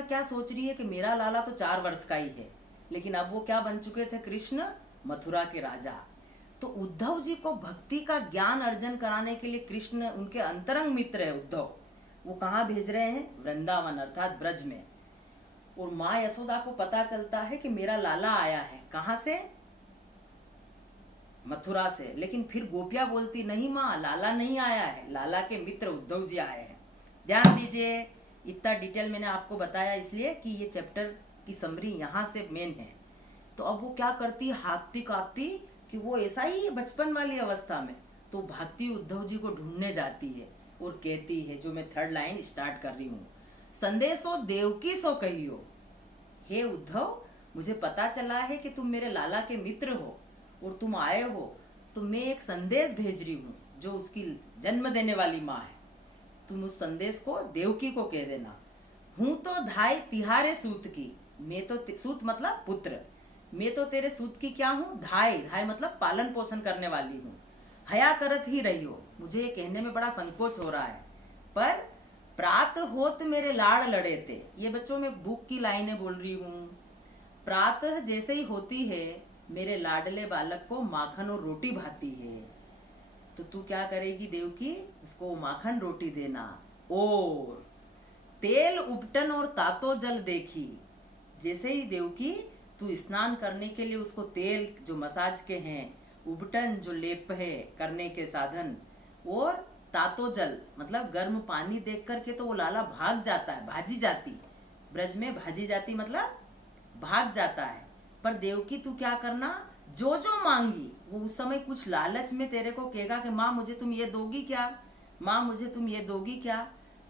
क्या सोच रही है कि मेरा लाला तो 4 वर्ष का ही है, लेकिन अब वो क्या बन चुके थे? कृष्ण मथुरा के राजा। तो उद्धव जी को भक्ति का ज्ञान अर्जन कराने के लिए कृष्ण उनके अंतरंग मित्र है उद्धव, वो कहाँ भेज रहे हैं? वृंदावन अर्थात ब्रज में। और माँ यशोदा को पता चलता है कि मेरा लाला आया है। कहाँ से? मथुरा से। लेकिन फिर गोपियां बोलती, नहीं माँ, लाला नहीं आया है, लाला के मित्र उद्धव जी आए हैं। ध्यान दीजिए, इतना डिटेल मैंने आपको बताया इसलिए कि ये चैप्टर की समरी यहाँ से मेन है। तो अब वो क्या करती, हाँकती कांपती कि वो ऐसा ही है बचपन वाली अवस्था में। तो भागती उद्धव जी को ढूंढने जाती है और कहती है, जो मैं थर्ड लाइन स्टार्ट कर रही हूँ, संदेशो देवकी सो कहियो, हे उद्धव, मुझे पता चला है कि तुम मेरे लाला के मित्र हो और तुम आए हो, तो मैं एक संदेश भेज रही हूँ जो उसकी जन्म देने वाली माँ है। तुम उस संदेश को देवकी को कह देना। हूँ तो धाई तिहारे सूत की, मैं तो सूत मतलब पुत्र, मैं तो तेरे सूत की क्या हूँ? धाई। धाई मतलब पालन पोषण करने वाली हूँ। हया करत ही रही हो, मुझे ये कहने में बड़ा संकोच हो रहा है, पर प्रात होत मेरे लाड़ लड़े थे। ये बच्चों में बुक की लाइनें बोल रही हूँ। प्रातः जैसे ही होती है, मेरे लाडले बालक को माखन और रोटी भाती है, तो तू क्या करेगी देवकी? उसको माखन रोटी देना। और तेल उपटन और तातो जल देखी, जैसे ही देवकी तू स्नान करने के लिए उसको तेल जो मसाज के हैं, उपटन जो लेप है करने के साधन, और तातो जल मतलब गर्म पानी देख करके तो वो लाला भाग जाता है, भाजी जाती। ब्रज में भाजी जाती मतलब भाग जाता है। पर देवकी तू क्या करना, जो जो मांगी, वो उस समय कुछ लालच में तेरे को कहेगा कि माँ मुझे तुम ये दोगी क्या, माँ मुझे तुम ये दोगी क्या,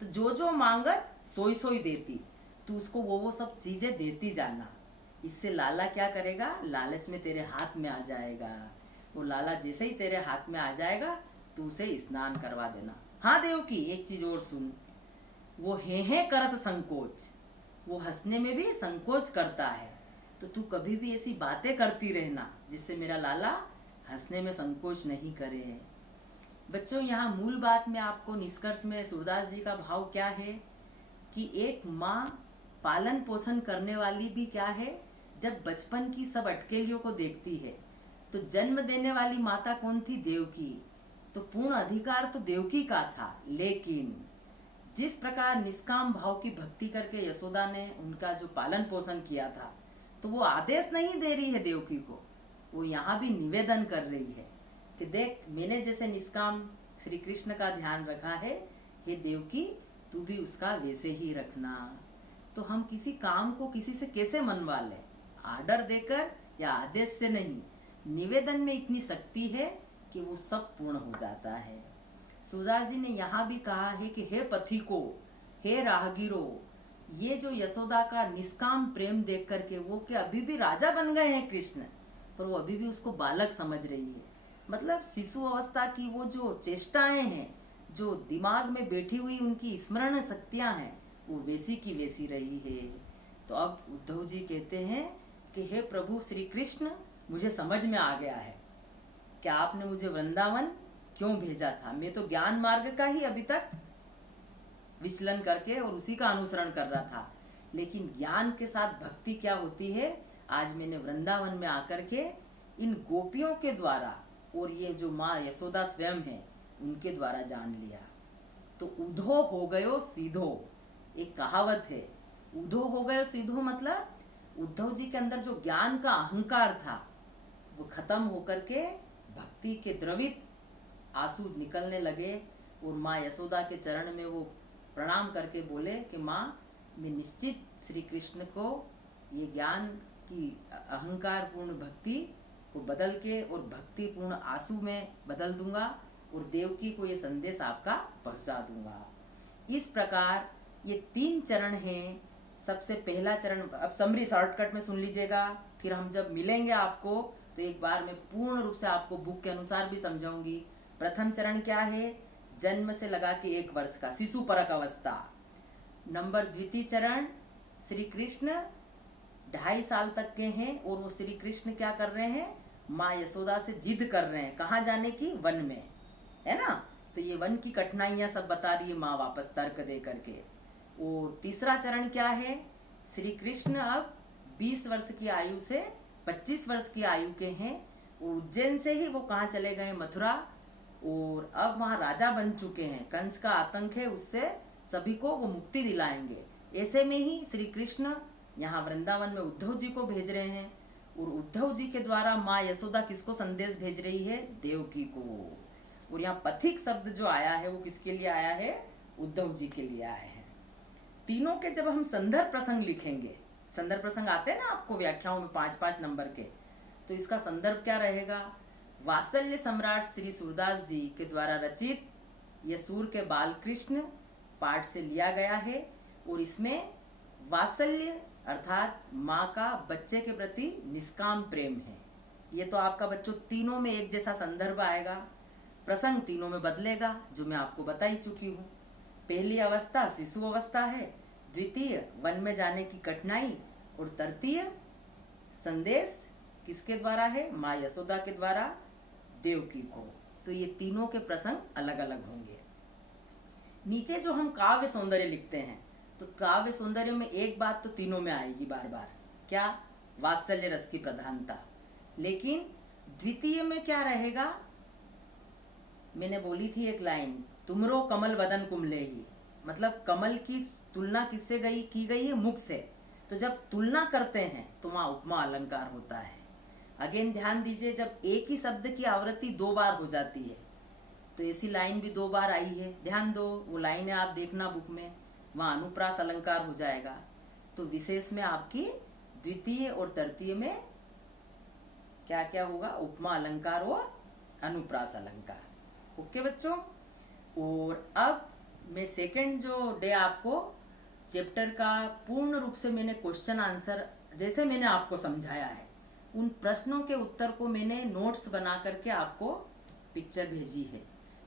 तो जो जो मांगत सोई सोई देती, तू उसको वो सब चीजें देती जाना। इससे लाला क्या करेगा, लालच में तेरे हाथ में आ जाएगा। वो लाला जैसे ही तेरे हाथ में आ जाएगा, तू उसे स्नान करवा देना। हाँ देवकी, एक चीज और सुन, वो हे करत संकोच, वो हंसने में भी संकोच करता है, तो तू कभी भी ऐसी बातें करती रहना जिससे मेरा लाला हंसने में संकोच नहीं करे। बच्चों, यहाँ मूल बात में आपको निष्कर्ष में सूरदास जी का भाव क्या है कि एक माँ पालन पोषण करने वाली भी क्या है, जब बचपन की सब अटकेलियों को देखती है। तो जन्म देने वाली माता कौन थी? देवकी। तो पूर्ण अधिकार तो देवकी का था, लेकिन जिस प्रकार निष्काम भाव की भक्ति करके यशोदा ने उनका जो पालन पोषण किया था, तो वो आदेश नहीं दे रही है देवकी को, वो यहाँ भी निवेदन कर रही है कि देख, मैंने जैसे निष्काम श्री कृष्ण का ध्यान रखा है, हे देवकी तू भी उसका वैसे ही रखना। तो हम किसी काम को किसी से कैसे मनवा लें? आर्डर देकर या आदेश से नहीं, निवेदन में इतनी शक्ति है कि वो सब पूर्ण हो जाता है। सूरदास जी ने यहाँ भी कहा है कि हे पथिको, हे राहगीरो, ये जो यशोदा का निष्काम प्रेम देख करके वो कि अभी भी राजा बन गए हैं कृष्ण, पर वो अभी भी उसको बालक समझ रही है। मतलब शिशु अवस्था की वो जो चेष्टाएं हैं, जो दिमाग में बैठी हुई उनकी स्मरण शक्तियां हैं, वो वैसी की वैसी रही है। तो अब उद्धव जी कहते हैं कि हे प्रभु श्री कृष्ण, मुझे समझ में आ गया है कि आपने मुझे वृंदावन क्यों भेजा था। मैं तो ज्ञान मार्ग का ही अभी तक विचलन करके और उसी का अनुसरण कर रहा था, लेकिन ज्ञान के साथ भक्ति क्या होती है, आज मैंने वृंदावन में आकर के इन गोपियों के द्वारा और ये जो माँ यशोदा स्वयं है उनके द्वारा जान लिया। तो उधो हो गयो सीधो, एक कहावत है, उधो हो गयो सीधो मतलब उद्धव जी के अंदर जो ज्ञान का अहंकार था वो खत्म होकर के भक्ति के द्रवित आंसू निकलने लगे, और माँ यशोदा के चरण में वो प्रणाम करके बोले कि माँ, मैं निश्चित श्री कृष्ण को ये ज्ञान की अहंकार पूर्ण भक्ति को बदल के और भक्ति पूर्ण आंसू में बदल दूंगा, और देवकी को ये संदेश आपका पहुंचा दूंगा। इस प्रकार ये 3 चरण हैं। सबसे पहला चरण, अब समरी शॉर्टकट में सुन लीजिएगा, फिर हम जब मिलेंगे आपको तो एक बार मैं पूर्ण रूप से आपको बुक के अनुसार भी समझाऊंगी। प्रथम चरण क्या है? जन्म से लगा के 1 वर्ष का शिशु परक अवस्था। नंबर द्वितीय चरण, श्री कृष्ण 2.5 साल तक के हैं और वो श्री कृष्ण क्या कर रहे हैं, माँ यशोदा से जिद कर रहे हैं कहाँ जाने की, वन में, है ना। तो ये वन की कठिनाइयां सब बता रही है माँ वापस तर्क दे करके। और तीसरा चरण क्या है, श्री कृष्ण अब 20 वर्ष की आयु से 25 वर्ष की आयु के हैं। उज्जैन से ही वो कहाँ चले गए, मथुरा, और अब वहाँ राजा बन चुके हैं। कंस का आतंक है, उससे सभी को वो मुक्ति दिलाएंगे। ऐसे में ही श्री कृष्ण यहाँ वृंदावन में उद्धव जी को भेज रहे हैं, और उद्धव जी के द्वारा माँ यशोदा किसको संदेश भेज रही है, देवकी को। और यहाँ पथिक शब्द जो आया है वो किसके लिए आया है, उद्धव जी के लिए आया है। तीनों के जब हम संदर्भ प्रसंग लिखेंगे, संदर्भ प्रसंग आते हैं ना आपको व्याख्याओं में 5-5 नंबर के, तो इसका संदर्भ क्या रहेगा, वात्सल्य सम्राट श्री सूरदास जी के द्वारा रचित यह सूर के बाल कृष्ण पाठ से लिया गया है। और इसमें वात्सल्य अर्थात माँ का बच्चे के प्रति निष्काम प्रेम है। ये तो आपका बच्चों तीनों में एक जैसा संदर्भ आएगा, प्रसंग तीनों में बदलेगा, जो मैं आपको बता ही चुकी हूँ। पहली अवस्था शिशु अवस्था है, द्वितीय वन में जाने की कठिनाई, और तृतीय संदेश किसके द्वारा है, माँ यशोदा के द्वारा देवकी को। तो ये तीनों के प्रसंग अलग अलग होंगे। नीचे जो हम काव्य सौंदर्य लिखते हैं, तो काव्य सौंदर्य में एक बात तो तीनों में आएगी बार बार, क्या, वात्सल्य रस की प्रधानता। लेकिन द्वितीय में क्या रहेगा, मैंने बोली थी एक लाइन, तुमरो कमल वदन कुमले ही, मतलब कमल की तुलना किससे की गई है, मुख से। तो जब तुलना करते हैं तो वहां उपमा अलंकार होता है। अगेन ध्यान दीजिए, जब एक ही शब्द की आवृत्ति 2 बार हो जाती है, तो ऐसी लाइन भी 2 बार आई है, ध्यान दो, वो लाइन है आप देखना बुक में, वहाँ अनुप्रास अलंकार हो जाएगा। तो विशेष में आपकी द्वितीय और तृतीय में क्या क्या होगा, उपमा अलंकार और अनुप्रास अलंकार। ओके बच्चों। और अब मैं सेकंड जो डे आपको चैप्टर का पूर्ण रूप से मैंने क्वेश्चन आंसर जैसे मैंने आपको समझाया है, उन प्रश्नों के उत्तर को मैंने नोट्स बना करके आपको पिक्चर भेजी है।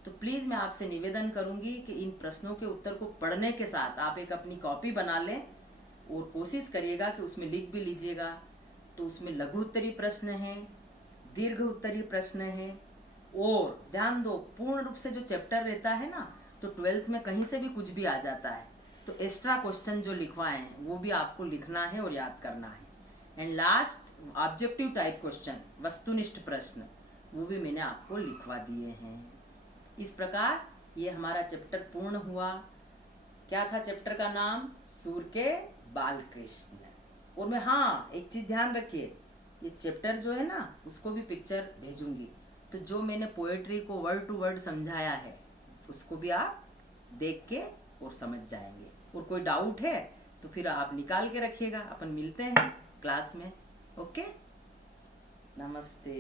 तो प्लीज़ मैं आपसे निवेदन करूंगी कि इन प्रश्नों के उत्तर को पढ़ने के साथ आप एक अपनी कॉपी बना लें, और कोशिश करिएगा कि उसमें लिख भी लीजिएगा। तो उसमें लघु उत्तरीय प्रश्न हैं, दीर्घ उत्तरीय प्रश्न हैं, और ध्यान दो पूर्ण रूप से जो चैप्टर रहता है ना, तो 12th में कहीं से भी कुछ भी आ जाता है, तो एक्स्ट्रा क्वेश्चन जो लिखवाए हैं वो भी आपको लिखना है और याद करना है। And last objective type question, वस्तुनिष्ठ प्रश्न, वो भी मैंने आपको लिखवा दिए हैं। इस प्रकार ये हमारा चैप्टर पूर्ण हुआ। क्या था चैप्टर का नाम, सूर के बाल कृष्ण। और मैं हाँ एक चीज ध्यान रखिए, ये चैप्टर जो है ना उसको भी पिक्चर भेजूंगी, तो जो मैंने पोएट्री को वर्ड टू वर्ड समझाया है उसको भी आप देख के और समझ जाएंगे। और कोई डाउट है तो फिर आप निकाल के रखिएगा, अपन मिलते हैं क्लास में। ओके, नमस्ते।